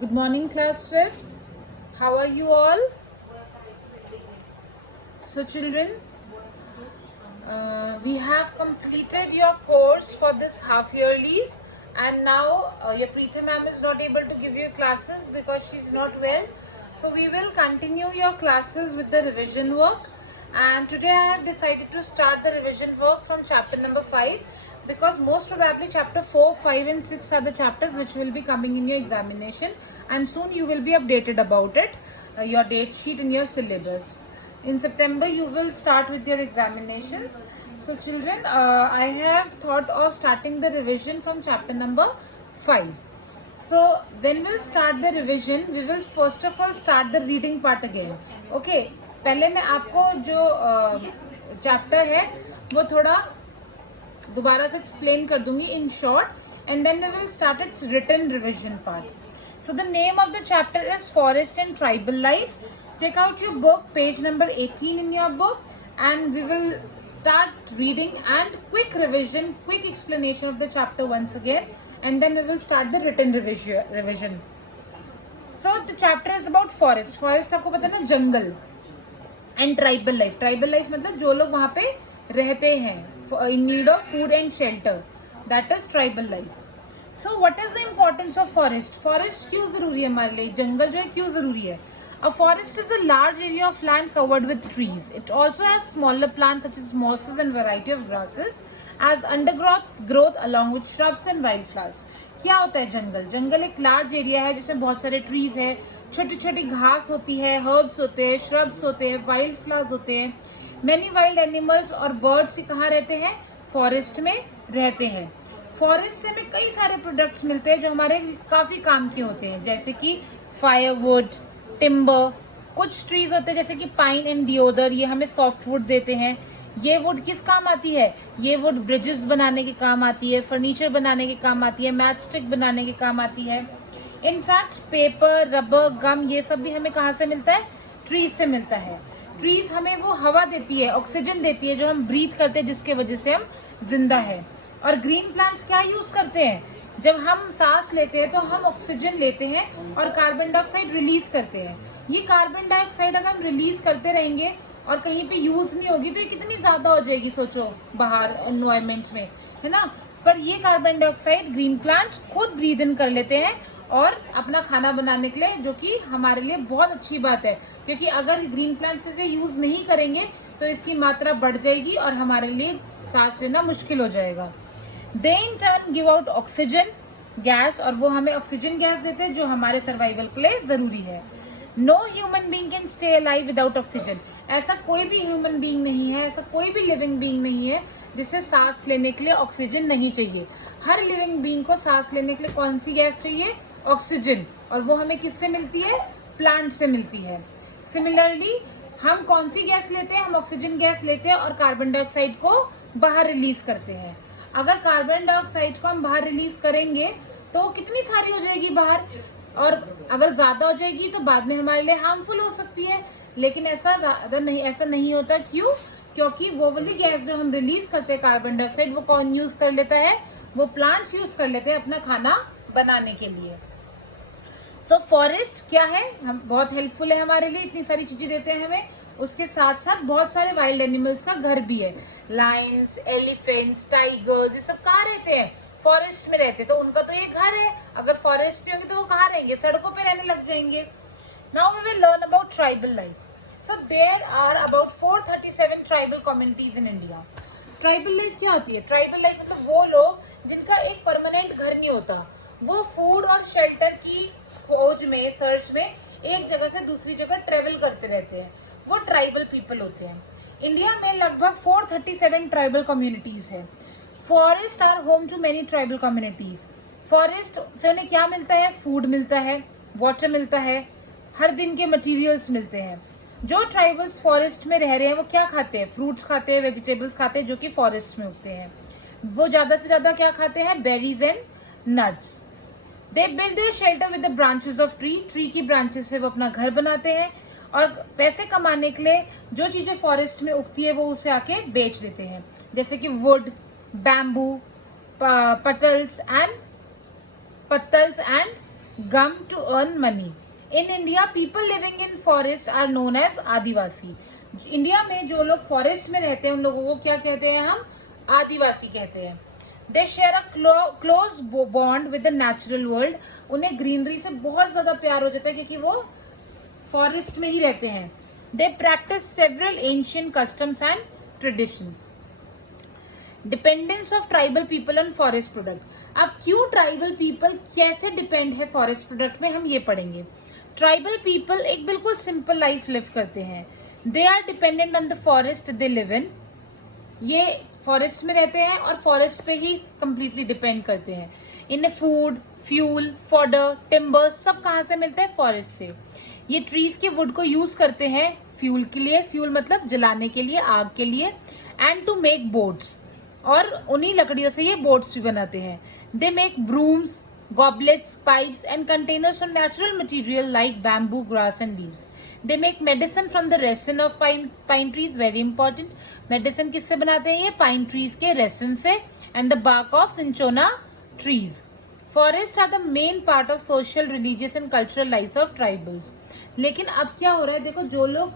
Good morning, class 5th. How are you all? So, children, we have completed your course for this half yearlies, and now your Preetha ma'am is not able to give you classes because she's not well. So, we will continue your classes with the revision work. And today I have decided to start the revision work from chapter number 5 because most probably chapter 4, 5 and 6 are the chapters which will be coming in your examination, and soon you will be updated about it, your date sheet and your syllabus. In September you will start with your examinations. So children, I have thought of starting the revision from chapter number 5. So when we'll start the revision, we will first of all start the reading part again. Okay, पहले मैं आपको जो chapter है वो थोड़ा दोबारा से explain कर दूंगी in short, and then we will start its written revision part. So the name of the chapter is forest and tribal life. Take out your book, page number 18 in your book, and we will start reading and quick revision, quick explanation of the chapter once again, and then we will start the written revision. So the chapter is about forest. Forest आपको पता है ना, जंगल. And tribal life. Tribal life मतलब जो लोग वहां पे रहते हैं in need of food and shelter, that is tribal life. So what is the importance of forest? Forest क्यों जरूरी है हमारे लिए? जंगल जो है क्यों जरूरी है? A forest is a large area of land covered with trees. It also has smaller plants such as mosses and variety of grasses as undergrowth along with shrubs and wildflowers. क्या होता है जंगल? जंगल एक लार्ज एरिया है जिसमें बहुत सारे trees है, छोटी छोटी घास होती है, हर्ब्स होते हैं, श्रब्स होते हैं, वाइल्ड फ्लावर्स होते हैं. मेनी वाइल्ड एनिमल्स और बर्ड्स कहाँ रहते हैं? फॉरेस्ट में रहते हैं. फॉरेस्ट से हमें कई सारे प्रोडक्ट्स मिलते हैं जो हमारे काफी काम के होते हैं, जैसे कि फायरवुड, टिम्बर. कुछ ट्रीज होते हैं जैसे कि पाइन एंड डिओडर, ये हमें सॉफ्ट वुड देते हैं. ये वुड किस काम आती है? ये वुड ब्रिजेस बनाने के काम आती है, फर्नीचर बनाने के काम आती है, मैच स्टिक बनाने के काम आती है. इनफैक्ट पेपर, रबर, गम, ये सब भी हमें कहाँ से मिलता है? ट्रीज से मिलता है. ट्रीज हमें वो हवा देती है, ऑक्सीजन देती है जो हम ब्रीथ करते हैं, जिसके वजह से हम जिंदा है. और ग्रीन प्लांट्स क्या यूज करते हैं? जब हम सांस लेते हैं तो हम ऑक्सीजन लेते हैं और कार्बन डाइऑक्साइड रिलीज करते हैं. ये कार्बन डाइऑक्साइड अगर हम रिलीज करते रहेंगे और कहीं पे यूज नहीं होगी तो ये कितनी ज्यादा हो जाएगी, सोचो, बाहर एनवायरमेंट में, है ना. पर ये कार्बन डाइऑक्साइड ग्रीन प्लांट्स खुद ब्रीद इन कर लेते हैं और अपना खाना बनाने के लिए, जो कि हमारे लिए बहुत अच्छी बात है, क्योंकि अगर ग्रीन प्लांट्स इसे यूज नहीं करेंगे तो इसकी मात्रा बढ़ जाएगी और हमारे लिए सांस लेना मुश्किल हो जाएगा. They in turn give out oxygen gas, और वो हमें ऑक्सीजन गैस देते हैं जो हमारे सर्वाइवल के लिए जरूरी है. No human being can stay alive without oxygen. ऐसा कोई भी ह्यूमन बीइंग नहीं है, ऐसा कोई भी लिविंग बीइंग नहीं है जिसे सांस लेने के लिए ऑक्सीजन नहीं चाहिए. हर लिविंग बीइंग को सांस लेने के लिए कौन सी गैस चाहिए? ऑक्सीजन. और वो हमें किससे मिलती है? प्लांट से मिलती है. सिमिलरली हम कौन सी गैस लेते हैं? हम ऑक्सीजन गैस लेते हैं और कार्बन डाइऑक्साइड को बाहर रिलीज करते हैं. अगर कार्बन डाइऑक्साइड को हम बाहर रिलीज करेंगे तो कितनी सारी हो जाएगी बाहर, और अगर ज्यादा हो जाएगी तो बाद में हमारे लिए हार्मफुल हो सकती है. लेकिन ऐसा नहीं होता. क्यों? क्योंकि वो वाली गैस जो हम रिलीज करते हैं कार्बन डाइऑक्साइड, वो कौन यूज कर लेता है? वो प्लांट्स यूज कर लेते हैं अपना खाना बनाने के लिए. सो फॉरेस्ट क्या है? हम बहुत हेल्पफुल है हमारे लिए, इतनी सारी चीजें देते हैं हमें. उसके साथ साथ बहुत सारे वाइल्ड एनिमल्स का घर भी है. लायंस, एलिफेंट्स, टाइगर्स, ये सब कहाँ रहते हैं? फॉरेस्ट में रहते हैं. तो उनका तो ये घर है. अगर फॉरेस्ट में होंगे तो वो कहाँ रहेंगे? सड़कों पे रहने लग जाएंगे. Now we will learn about tribal life. So there are about 437 tribal communities in India. Tribal life क्या होती है? ट्राइबल लाइफ मतलब वो लोग जिनका एक परमानेंट घर नहीं होता. वो फूड और शेल्टर की खोज में, सर्च में एक जगह से दूसरी जगह ट्रेवल करते रहते हैं. वो ट्राइबल पीपल होते हैं. इंडिया में लगभग 437 ट्राइबल कम्युनिटीज है. Forest are home to many tribal communities. Forest से उन्हें क्या मिलता है? फूड मिलता है, वाटर मिलता है, हर दिन के मटेरियल्स मिलते हैं. जो ट्राइबल्स फॉरेस्ट में रह रहे हैं वो क्या खाते हैं? फ्रूट्स खाते हैं, वेजिटेबल्स खाते हैं जो कि फॉरेस्ट में उगते हैं. वो ज्यादा से ज्यादा क्या खाते हैं? Berries and nuts. They build their shelter with the branches of tree. Tree की ब्रांचेस से वो अपना घर बनाते हैं और पैसे कमाने के लिए जो चीजें फॉरेस्ट में उगती है वो उसे आके बेच देते हैं, जैसे कि wood, bamboo, petals and gum to earn money. In India, people living in forest are known as Adivasi. India में जो लोग फॉरेस्ट में रहते हैं उन लोगों को क्या कहते हैं? हम आदिवासी कहते हैं. They share a close bond with the natural world. उन्हें ग्रीनरी से बहुत ज्यादा प्यार हो जाता है क्योंकि वो फॉरेस्ट में ही रहते हैं. They practice several ancient customs and traditions. Dependence of tribal people on forest product. अब क्यों ट्राइबल पीपल कैसे डिपेंड है फॉरेस्ट प्रोडक्ट में, हम ये पढ़ेंगे. ट्राइबल पीपल एक बिल्कुल सिंपल लाइफ लिव करते हैं. They are dependent on the forest they live in. ये फॉरेस्ट में रहते हैं और फॉरेस्ट पे ही कंप्लीटली डिपेंड करते हैं. इन्हें फूड, फ्यूल, फॉडर, टिम्बर सब कहाँ से मिलते हैं? फॉरेस्ट से. ये ट्रीज के वुड को यूज करते हैं फ्यूल के लिए. फ्यूल मतलब जलाने के लिए, आग के लिए. एंड टू मेक बोट्स, और उन्हीं लकड़ियों से ये बोट्स भी बनाते हैं. They make brooms, goblets, pipes and containers from natural material like bamboo, grass and leaves. They make medicine from the resin of pine trees. Very important. Medicine किससे बनाते हैं? ये पाइन ट्रीज के रेसिन से. And the bark of cinchona trees. Forest are the main part of social, religious and cultural life of tribals. लेकिन अब क्या हो रहा है? देखो, जो लोग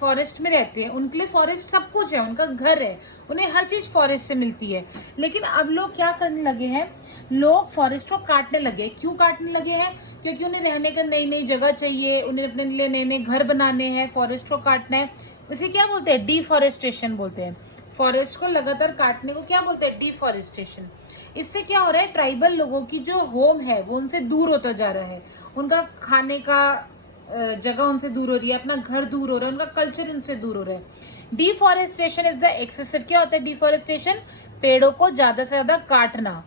फॉरेस्ट में रहते हैं उनके लिए फॉरेस्ट सब कुछ है, उनका घर है, उन्हें हर चीज फॉरेस्ट से मिलती है. लेकिन अब लोग क्या करने लगे हैं? लोग फॉरेस्ट को काटने लगे. क्यों काटने लगे हैं? क्योंकि उन्हें रहने का नई नई जगह चाहिए, उन्हें अपने लिए नए नए घर बनाने हैं, फॉरेस्ट को काटना है. इसे क्या बोलते हैं? डिफॉरेस्टेशन बोलते हैं. फॉरेस्ट को लगातार काटने को क्या बोलते हैं? डिफॉरेस्टेशन. इससे क्या हो रहा है? ट्राइबल लोगों की जो होम है वो उनसे दूर होता जा रहा है. उनका खाने का जगह उनसे दूर हो रही है, अपना घर दूर हो रहा है, उनका कल्चर उनसे दूर हो रहा है. Deforestation is the excessive. क्या होता है डिफॉरेस्टेशन? पेड़ों को ज्यादा से ज्यादा काटना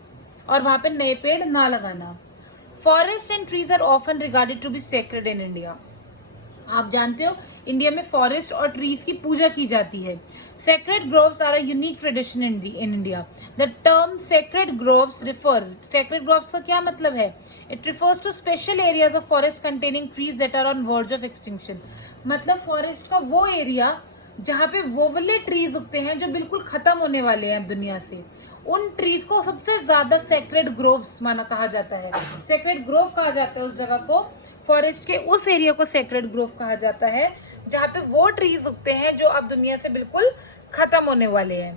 और वहां पे नए पेड़ ना लगाना. Forest and trees are often regarded to be sacred in India. आप जानते हो इंडिया में फॉरेस्ट और ट्रीज की पूजा की जाती है. Sacred groves are a unique tradition in India. The term sacred groves refer. Sacred groves का क्या मतलब है? It refers to special areas of forest containing trees that are on verge of extinction. मतलब forest का वो area जहाँ पे वो वाले ट्रीज उगते हैं जो बिल्कुल खत्म होने वाले हैं दुनिया से, उन ट्रीज को सबसे ज्यादा सेक्रेड ग्रोव्स माना कहा जाता है. सेक्रेड ग्रोव कहा जाता है उस जगह को. फॉरेस्ट के उस एरिया को सेक्रेड ग्रोव कहा जाता है जहाँ पे वो ट्रीज उगते हैं जो अब दुनिया से बिल्कुल खत्म होने वाले हैं.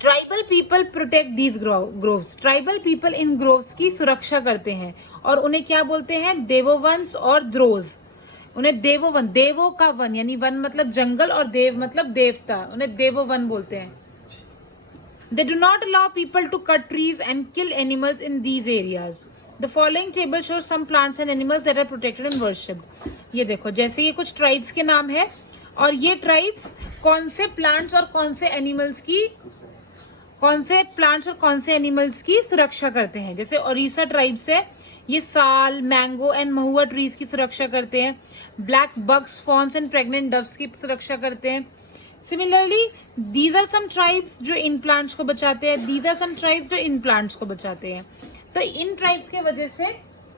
Tribal people protect these groves. Tribal people in groves की सुरक्षा करते हैं और उन्हें क्या बोलते हैं? देवोवंस और द्रोज. उन्हें देवोवन, देवो का वन यानी वन मतलब जंगल और देव मतलब देवता, उन्हें देवोवन बोलते हैं. They do not allow people to cut trees and kill animals in these areas. The following table show some plants and animals that are protected and worshipped. ये देखो, जैसे ये कुछ ट्राइब्स के नाम है और ये ट्राइब्स कौन से प्लांट्स और कौन से एनिमल्स की सुरक्षा करते हैं. जैसे ओडिशा ट्राइब्स है, ये साल, मैंगो एंड महुआ ट्रीज की सुरक्षा करते हैं. Black bugs, fawns and pregnant doves की सुरक्षा करते हैं. Similarly these are some tribes जो इन प्लांट्स को बचाते हैं. दीज आर सम ट्राइब्स जो इन प्लांट्स को बचाते हैं. तो इन ट्राइब्स के वजह से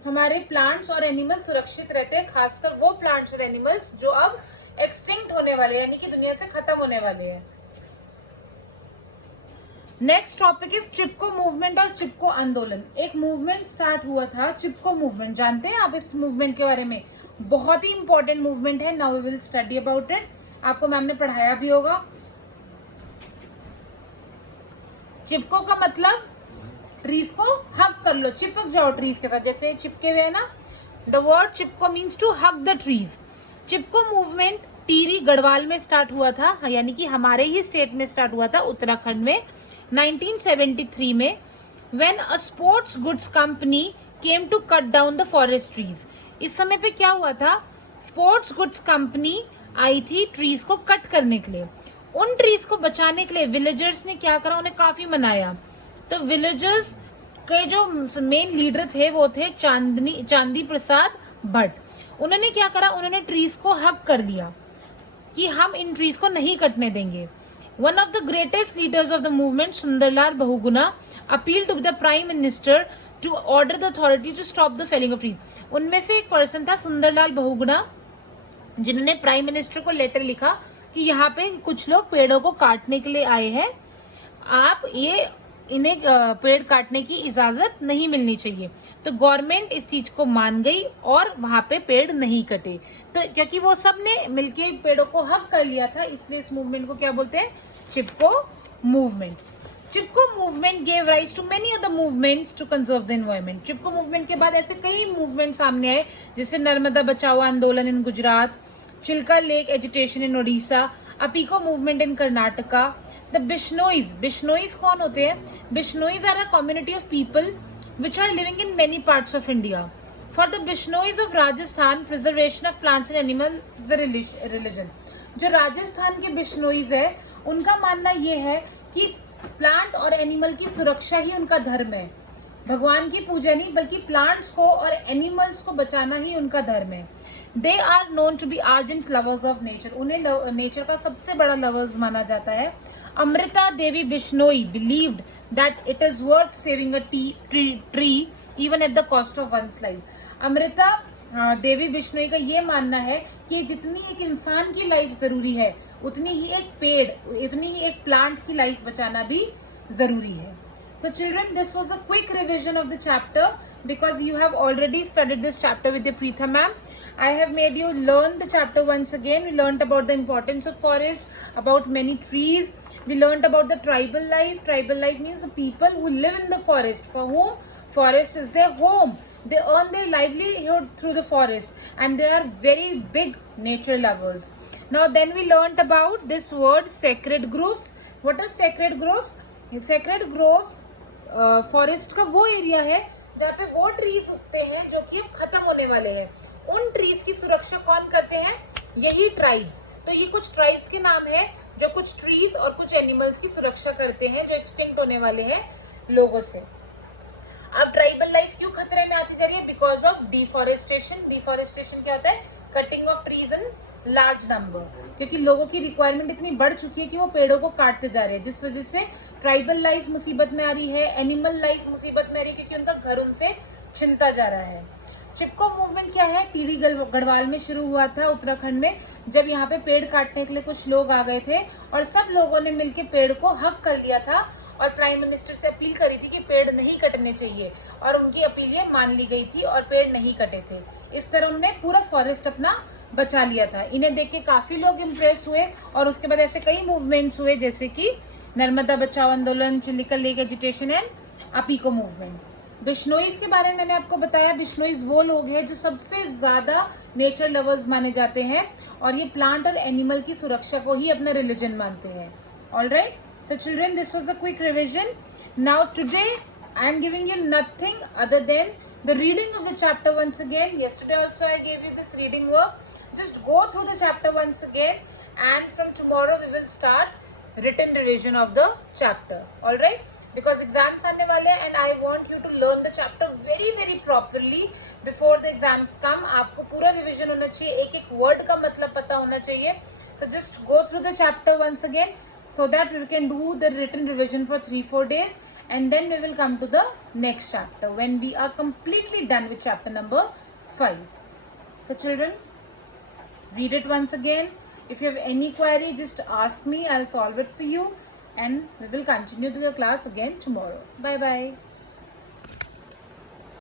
हमारे प्लांट्स और एनिमल्स सुरक्षित रहते हैं, खासकर वो प्लांट्स और एनिमल्स जो अब एक्सटिंक्ट होने वाले यानी कि दुनिया से खत्म होने वाले हैं. Next topic is Chipko movement और चिपको आंदोलन. एक मूवमेंट स्टार्ट हुआ था, चिपको मूवमेंट. जानते हैं आप इस मूवमेंट के बारे में? बहुत ही इंपॉर्टेंट मूवमेंट है. Now we will study about it. आपको मैम ने पढ़ाया भी होगा. चिपको का मतलब ट्रीज को हग कर लो, चिपक जाओ ट्रीज के साथ, जैसे चिपके हुए है ना. The word Chipko means to hug the trees. Chipko movement Tehri Garhwal में स्टार्ट हुआ था, यानी कि हमारे ही स्टेट में स्टार्ट हुआ था, उत्तराखंड में 1973 में. When a sports goods company came to cut down the forest trees. इस समय पे क्या हुआ था? स्पोर्ट्स गुड्स कंपनी आई थी ट्रीज को कट करने के लिए. उन ट्रीज को बचाने के लिए विलेजर्स ने क्या करा? उन्हें काफी मनाया. तो विलेजर्स के जो मेन लीडर थे वो थे चांदी प्रसाद भट्ट. उन्होंने क्या करा? उन्होंने ट्रीज को हक कर लिया कि हम इन ट्रीज को नहीं कटने देंगे. One of the greatest leaders of the movement, Sundarlal Bahuguna, appealed to the Prime Minister to order the authority to stop the felling of trees. उनमें से एक पर्सन था सुंदरलाल बहुगुणा, जिन्होंने प्राइम मिनिस्टर को लेटर लिखा कि यहाँ पे कुछ लोग पेड़ों को काटने के लिए आए हैं, आप ये इन्हें पेड़ काटने की इजाजत नहीं मिलनी चाहिए। तो गवर्नमेंट इस चीज को मान गई और वहां पे पेड़ नहीं कटे। तो क्योंकि वो सब ने मिलके पेड़ों को हक कर लिया था, इसलिए इस मूवमेंट को क्या बोलते हैं? Chipko movement. Chipko movement gave rise to many other movements to conserve the environment. Chipko movement के बाद ऐसे कई मूवमेंट सामने आए, जैसे नर्मदा बचाओ आंदोलन in Gujarat, Chilka lake agitation in Odisha, Appiko movement in Karnataka, the Bishnois. Bishnois कौन होते हैं? Bishnois are a community of people which are living in many parts of India. For the Bishnois of Rajasthan, preservation of plants and animals is the religion. जो राजस्थान के बिश्नोईज है, उनका मानना ये है कि प्लांट और एनिमल की सुरक्षा ही उनका धर्म है। भगवान की पूजा नहीं, बल्कि प्लांट्स को और एनिमल्स को बचाना ही उनका धर्म है। They are known to be ardent lovers of nature. उन्हें नेचर का सबसे बड़ा लवर्स माना जाता है। Amrita Devi Bishnoi believed that it is worth saving a tree even at the cost of one's life. Amrita Devi Bishnoi का ये मानना है कि जितनी एक इंसान की लाइफ जरूरी है, उतनी ही एक पेड़, उतनी ही एक प्लांट की लाइफ बचाना भी जरूरी है। So children, this was a quick revision of the chapter because you have already studied this chapter with the Preetha ma'am. I have made you learn the chapter once again. We learned about the importance of forest, about many trees. We learned about the tribal life. Tribal life means the people who live in the forest, for whom forest is their home. They earn their livelihood through the forest and they are very big nature lovers. Now then we learned about this word sacred groves. What are sacred groves? Sacred groves forest का वो area है जहाँ पे वो trees उगते हैं जो कि अब खत्म होने वाले हैं। उन ट्रीज की सुरक्षा कौन करते हैं? यही ट्राइब्स। तो ये कुछ ट्राइब्स के नाम है जो कुछ ट्रीज और कुछ एनिमल्स की सुरक्षा करते हैं जो एक्सटिंक्ट होने वाले हैं लोगों से। अब ट्राइबल लाइफ क्यों खतरे में आती जा रही है? Because of deforestation. डिफॉरेस्टेशन क्या होता है? Cutting of trees in large number. क्योंकि लोगों की रिक्वायरमेंट इतनी बढ़ चुकी है कि वो पेड़ों को काटते जा रहे हैं, जिस वजह से ट्राइबल लाइफ मुसीबत में आ रही है, एनिमल लाइफ मुसीबत में आ रही है, क्योंकि उनका घर उनसे छिनता जा रहा है। चिपको मूवमेंट क्या है? टीवी गढ़वाल में शुरू हुआ था उत्तराखंड में, जब यहाँ पे पेड़ काटने के लिए कुछ लोग आ गए थे और सब लोगों ने मिलकर पेड़ को हक कर लिया था और प्राइम मिनिस्टर से अपील करी थी कि पेड़ नहीं कटने चाहिए, और उनकी अपील ये मान ली गई थी और पेड़ नहीं कटे थे। इस तरह उन्होंने पूरा फॉरेस्ट अपना बचा लिया था। इन्हें देख के काफी लोग इम्प्रेस हुए और उसके बाद ऐसे कई मूवमेंट्स हुए, जैसे कि नर्मदा बचाओ आंदोलन, Chilika lake agitation and Appiko movement. Bishnois के बारे में मैंने आपको बताया। बिश्नोईज वो लोग हैं जो सबसे ज्यादा नेचर लवर्स माने जाते हैं और ये प्लांट और एनिमल की सुरक्षा को ही अपना रिलीजन मानते हैं। Alright, so children, this was a quick revision. Now today I am giving you nothing other than the reading of the chapter once again. Yesterday also I gave you this reading work. Just go through the chapter once again, and from tomorrow we will start written revision of the chapter. Alright, because exams आने वाले हैं and I want you to learn the chapter very very properly before the exams come. आपको पूरा revision होना चाहिए, एक एक word का मतलब पता होना चाहिए. So just go through the chapter once again, so that we can do the written revision for 3-4 days, and then we will come to the next chapter when we are completely done with chapter number 5. So children, read it once again. If you have any query, just ask me. I'll solve it for you, and we will continue the class again tomorrow. Bye bye.